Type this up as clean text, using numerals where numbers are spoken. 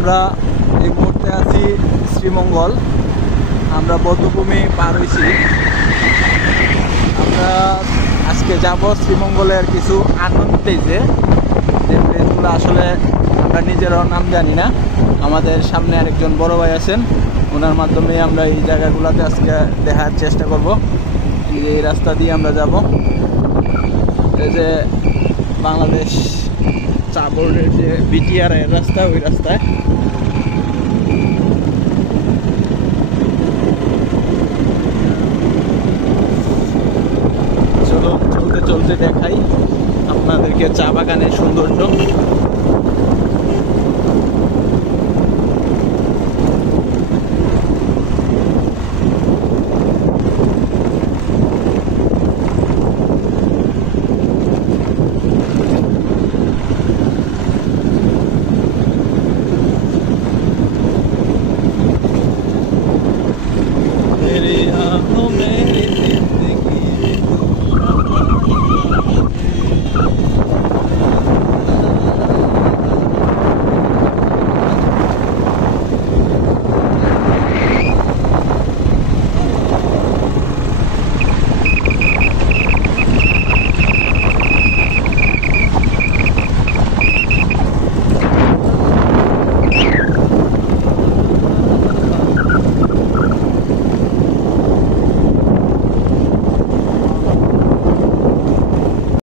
আমরা এই মুহূর্তে আছি শ্রীমঙ্গল। আমরা বৌদ্ধভূমি পার হয়েছি। আমরা আজকে যাব শ্রীমঙ্গলের কিছু আনন্দ প্লেসে, যে প্লেসগুলো আসলে আমরা নিজেরাও নাম জানি না। আমাদের সামনে আরেকজন বড় ভাই আছেন, ওনার মাধ্যমে আমরা এই জায়গাগুলোতে আজকে দেখার চেষ্টা করব। এই রাস্তা দিয়ে আমরা যাব, এই যে বাংলাদেশ চা বোর্ডের যে বিটিআর এর রাস্তা, ওই রাস্তায়